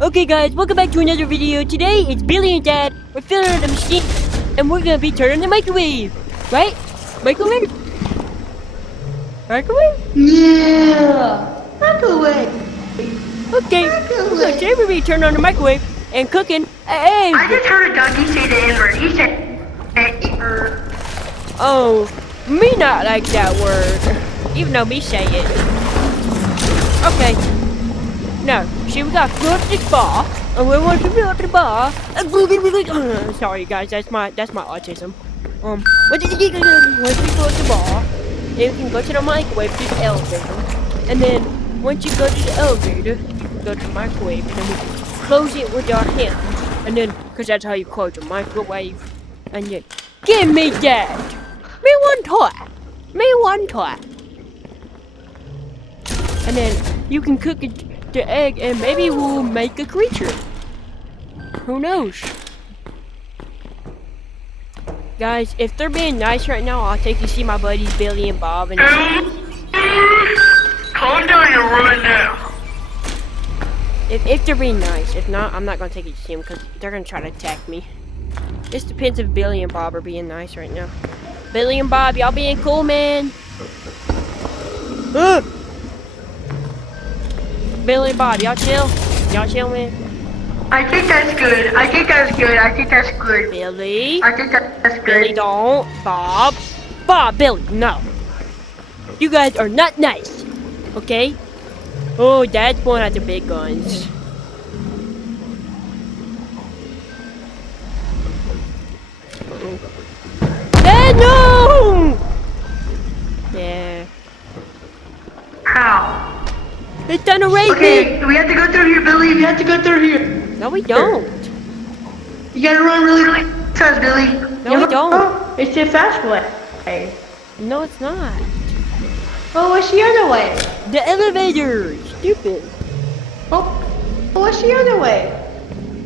Okay guys, welcome back to another video. Today it's Billy and Dad. We're filling up the machine and we're gonna be turning the microwave. Right? Microwave? Microwave? Yeah! Microwave! Okay. So today we're gonna turn on the microwave and cooking eggs. I just heard a doggy say the N-word. He said Oh, me not like that word. Even though me say it. Okay. Now, see, we gotta fill up this bar, and we want to fill up the bar. Sorry, guys, that's my autism. Once we fill up the bar, then we can go to the microwave through the elevator, and then once you go to the elevator, you can go to the microwave, and then we can close it with our hands, and then, cause that's how you close a microwave, and then give me that. Me one toy. Me one toy. And then you can cook it. The egg, and maybe we'll make a creature. Who knows? Guys, if they're being nice right now, I'll take you to see my buddies Billy and Bob and calm down, you're right now. if they're being nice. If not, I'm not gonna take you to see them because they're gonna try to attack me. This depends if Billy and Bob are being nice right now. Billy and Bob, y'all being cool, man. Billy and Bob, y'all chill? Y'all chill, man? I think that's good. I think that's good. I think that's good. Billy? I think that's good. Billy, don't. Bob. Bob, Billy, no. You guys are not nice. Okay? Oh, Dad's pulling out the big guns. Dad, no! Yeah. How? It's done a raid. Okay, we have to go through here, Billy. We have to go through here. No, we don't. You gotta run really fast, Billy. No, we don't. Oh, it's the fast way. No, it's not. Oh, what's the other way? The elevator. Stupid. Oh, what's the other way?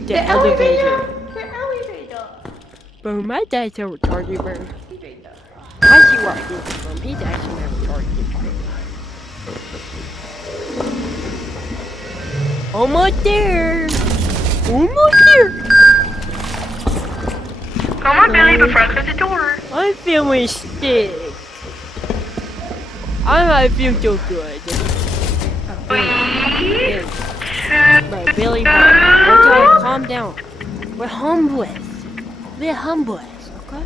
The elevator. The elevator. Bro, my dad's a retarded, bro. I see where I get it from. He's actually a retarded. Almost there. Almost there. Come on, Billy, before I close the door. I'm feeling sick. I feel so good. Bro, Billy, bro, calm down. We're humbless. We're humbless, okay?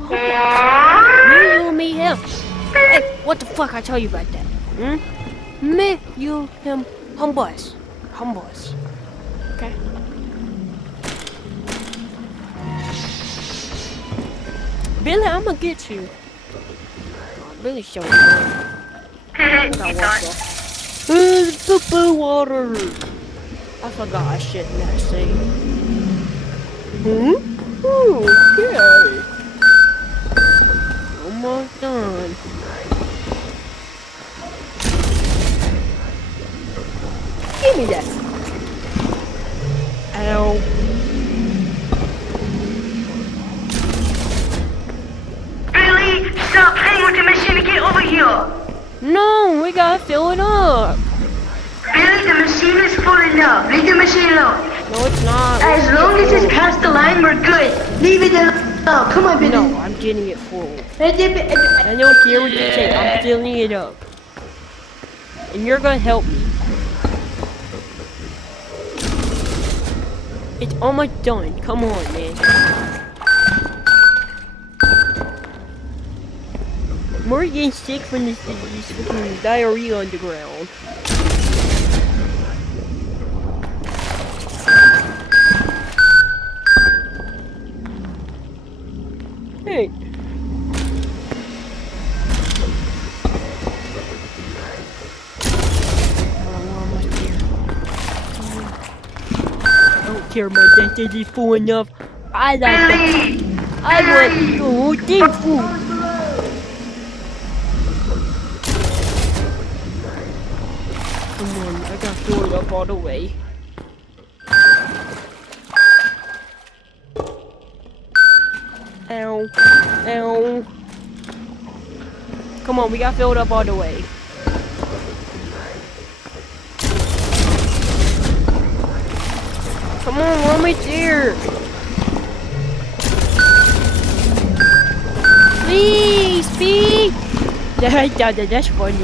We're humbless. Me, you, me, him. Hey, what the fuck I tell you about that? Me, you, him, humbless. Humbless. Okay? Billy, I'm gonna get you. Oh, Billy's showing me. Poo-poo water. I forgot I shouldn't have said. Okay. Almost done. Give me that. Ow. Billy, stop playing with the machine and get over here. No, we gotta fill it up. Billy, the machine is full enough. Leave the machine alone. No, it's not. As long as it's past the line, we're good. Leave it alone. Come on, Billy. No, I'm getting it full. I don't care what you say. I'm filling it up. And you're gonna help me. It's almost done. Come on, man. We're getting sick from this fucking diarrhea on the ground. Hey. I don't care, my density is full enough. I like that. I want the whole thing full. Come on, I gotta fill it up all the way. Ow. Ow. Come on, we gotta fill it up all the way. Come on, let me here. Please, speed. That's funny.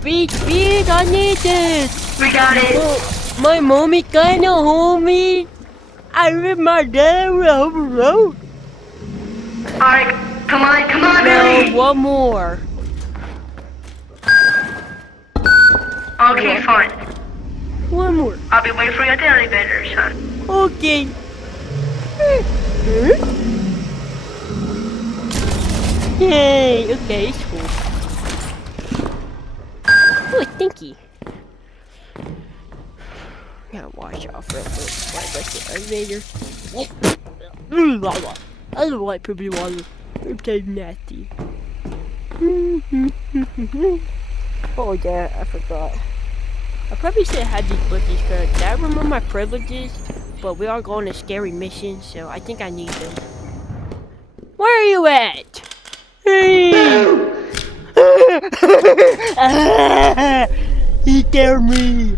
Speed, I need this. We got it. Oh, my mommy kinda hold me. I with my dad over the road. Alright, come on, No, Billy. one more. Okay, fine. One more. I'll be waiting for you at the elevator, son. Okay. Yay, okay, it's cool. Oh, stinky. Gotta wash off real quick before I go to the elevator. I don't like poopy water. It's so nasty. Oh yeah, I forgot. I probably should have had these bushes because I remember my privileges, but we are going to scary missions, so I think I need them. Where are you at? He scared me.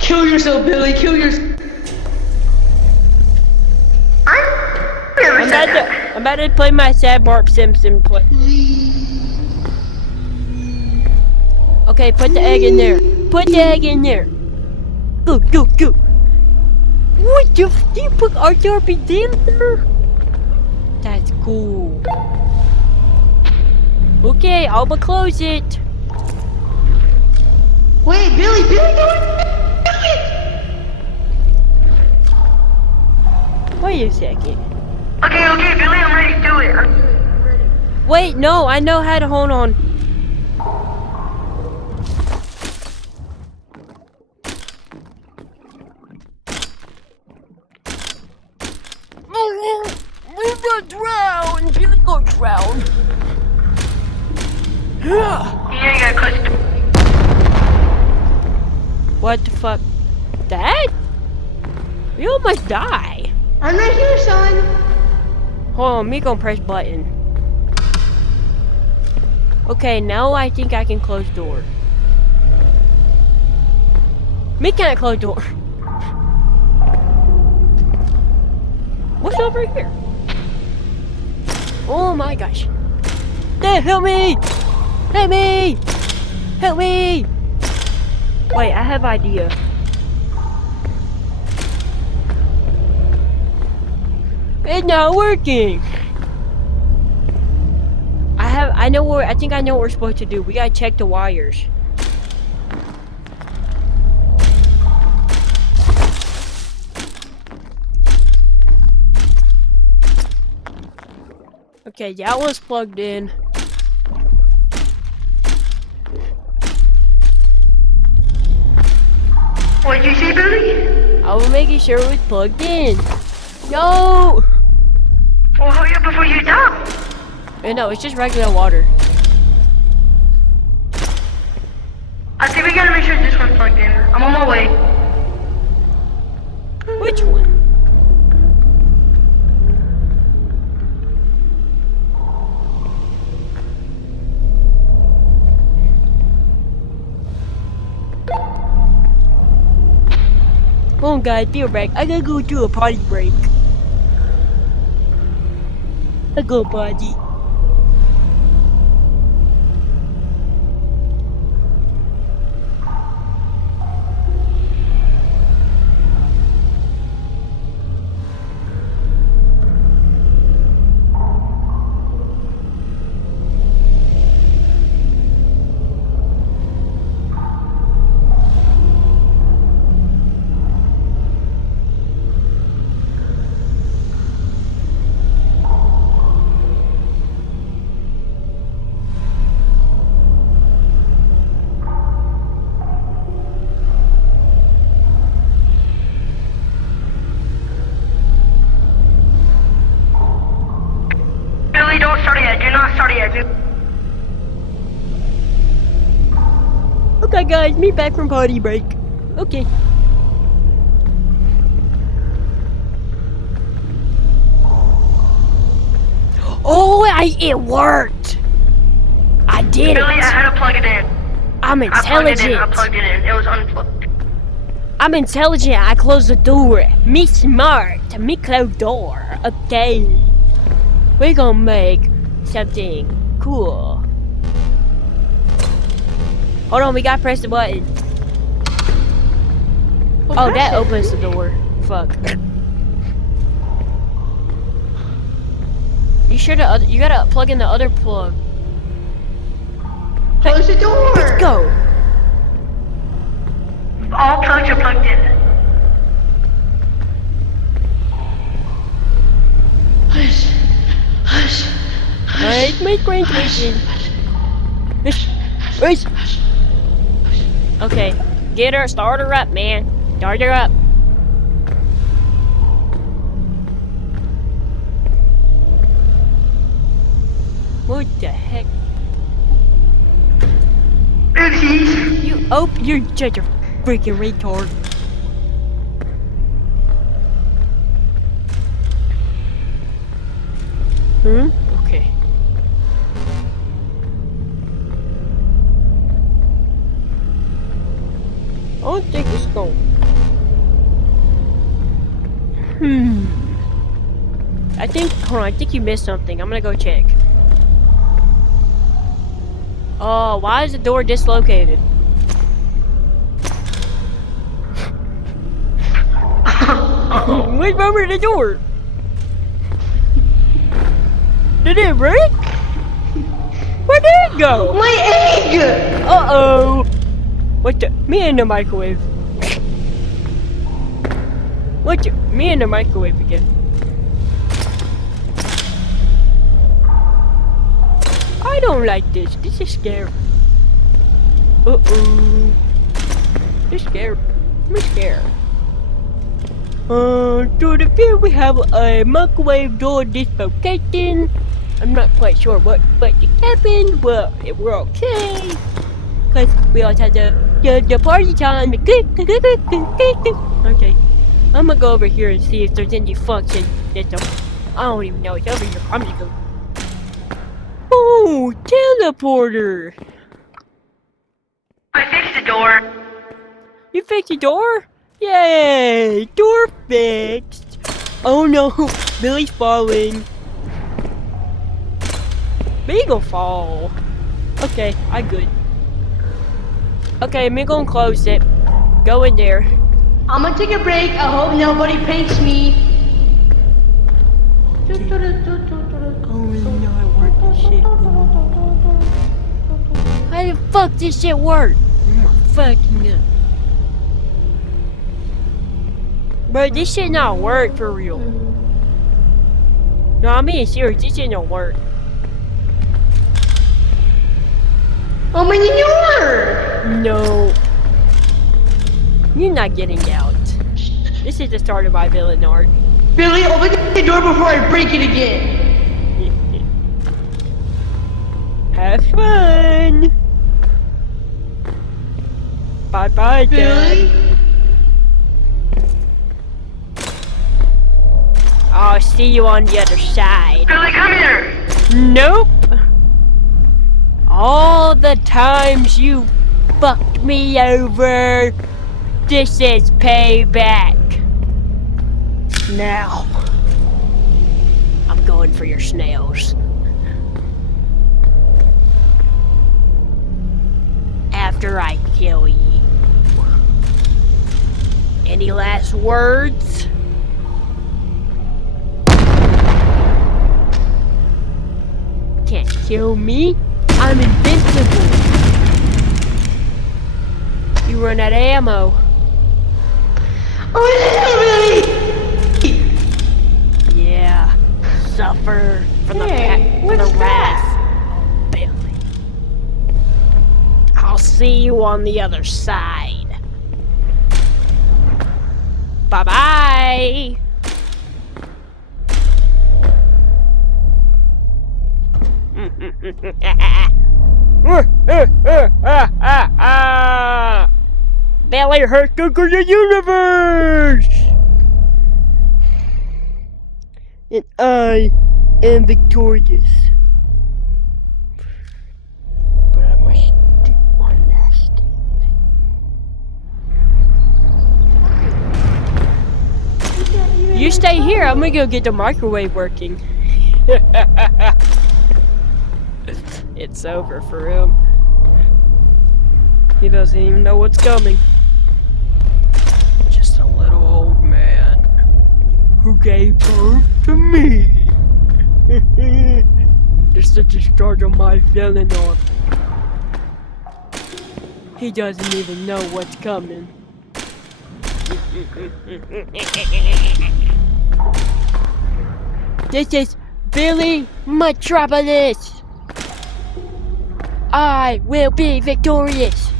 Kill yourself, Billy. Kill yourself. I'm about to play my sad Bart Simpson play. Okay, put the egg in there. Put the egg in there. Go, go, go. What the f- you put RTRPD in there? That's cool. Okay, I'll close it. Wait, Billy, do it. Wait a second. Okay, Billy, I'm ready to do it. I'm ready. Wait, no, I know how to hold on. We're gonna drown! Billy gonna drown! Yeah, you got close. What the fuck? Dad? We almost die. I'm right here, son. Hold on, me gonna press button. Okay, now I think I can close door. Me can't close door. What's over here? Oh my gosh. Dad, help me! Help me! Help me! Wait, I have idea. It's not working. I think I know what we're supposed to do. We gotta check the wires. Okay, that one's plugged in. What'd you say, Billy? I was making sure it was plugged in. No! Well, hurry up before you die. No, it's just regular water. I think we gotta make sure this one's plugged in. I'm on my way. Which one? Hold on guys, be right back. I gotta go do a potty break. I go potty. Billy, don't start yet. Do not start yet. Okay guys, meet back from potty break. Okay. Oh, it worked! I did Billy, I it! had to plug it in. I'm I plugged it in. intelligent! It was unplugged. I'm intelligent. I close the door. Me smart. Me close door. Okay. We're gonna make something cool. Hold on, we gotta press the button. Well, Oh, press that it. opens the door. Fuck. You sure you gotta plug in the other plug. Close the door. Let's go. All plugs are plugged in. Hush. Hush. Wait. Wait. Okay, get her, start her up, man. Start her up. What the heck? Oopsies. You're such a freaking retard. Okay. I don't think it's going. Hold on, I think you missed something. I'm gonna go check. Oh, why is the door dislocated? What's wrong with the door? Did it break? Where did it go? My egg. Uh-oh. What the? Me in the microwave. What the? Me in the microwave again. I don't like this. This is scary. Uh-oh. This is scary. I'm scared. To the view we have a microwave door dislocation. I'm not quite sure what happened, but we're okay. Cause we all had the party time. Okay. I'm gonna go over here and see if there's any function. I don't even know. It's over here. I'm just going. Oh, teleporter! I fixed the door. You fixed the door? Yay! Door fixed! Oh no, Billy's falling. Billy gonna fall. Okay, I good. Okay, me gonna close it. Go in there. I'm gonna take a break. I hope nobody pranks me. Oh no, I work this shit. How the fuck this shit work? Fucking up. Bro, this shit not work for real. No, I'm being serious. This shit don't work. Oh my god! No. You're not getting out. This is the start of my villain art. Billy, open the door before I break it again. Have fun. Bye bye, Billy? Dad. I'll see you on the other side. Billy, come here! Nope. All the times you fucked me over, this is payback. Now, I'm going for your snails. After I kill you. Any last words? Can't kill me. I'm invincible. You run out of ammo. Oh no, Billy! Yeah. Suffer from the what's wrath. Billy. I'll see you on the other side. Bye-bye. Billy hurt the universe! And I am victorious. But I must do one last thing. You stay here. I'm gonna go get the microwave working. It's over for him. He doesn't even know what's coming. Just a little old man who gave birth to me. Just to discharge my villain on. He doesn't even know what's coming. This is Billy Metropolis. I will be victorious.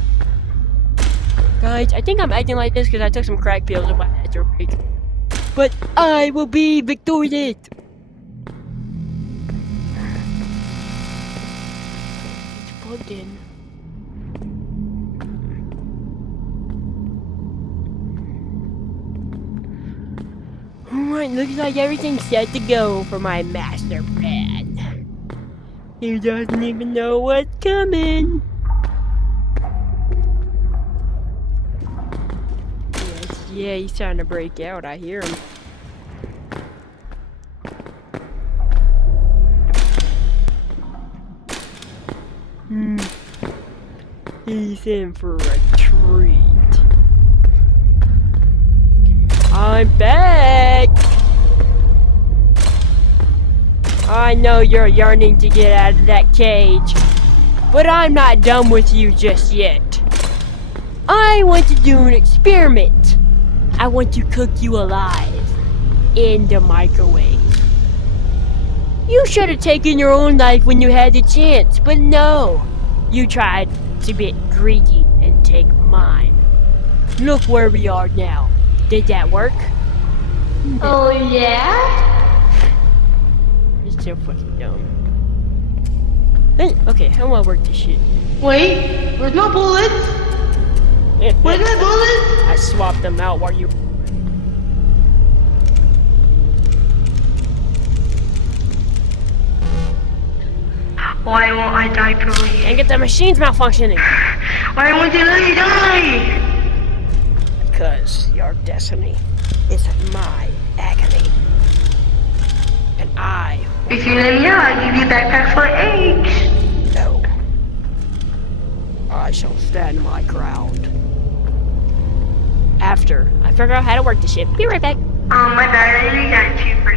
Guys, I think I'm acting like this because I took some crack pills in my head to break. But I will be victorious. It's plugged in. Alright, looks like everything's set to go for my master plan. He doesn't even know what's coming. Yeah, he's trying to break out. I hear him. He's in for a treat. I'm back! I know you're yearning to get out of that cage, but I'm not done with you just yet. I want to do an experiment. I want to cook you alive in the microwave. You should have taken your own life when you had the chance, but no. You tried to be greedy and take mine. Look where we are now. Did that work? Oh yeah? It's so fucking dumb. Hey, okay, how do I work this shit? Wait, where's my bullets? Where's my bullets? I swapped them out while you... Why won't I die, please? And get the machines malfunctioning! Why won't you let me die? Because your destiny is my agony. And I... If you let me out, I'll give you backpack for eggs. No. I shall stand my ground. After I figure out how to work this shit. Be right back. My battery's at 2%.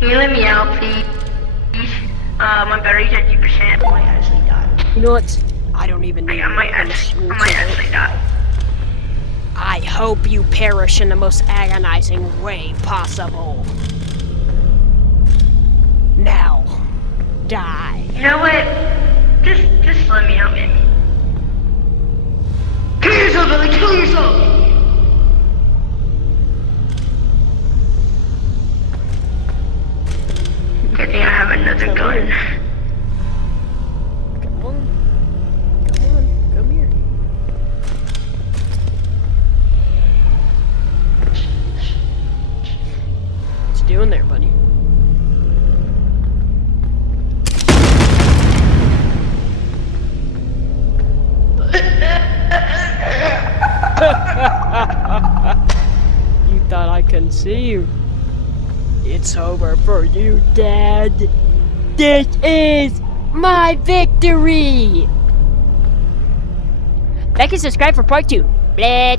Can you let me out, please? My battery's at 2%. I might actually die. You know what? I don't even need I might actually die. I hope you perish in the most agonizing way possible. Now, die. You know what? Just let me out, man. Kill yourself, Billy! Kill yourself! Good thing I have another gun. Come on. Come on. Come here. What you doing there, buddy? You thought I couldn't see you. It's over for you, Dad. This is my victory! Like and subscribe for part 2. Bleh.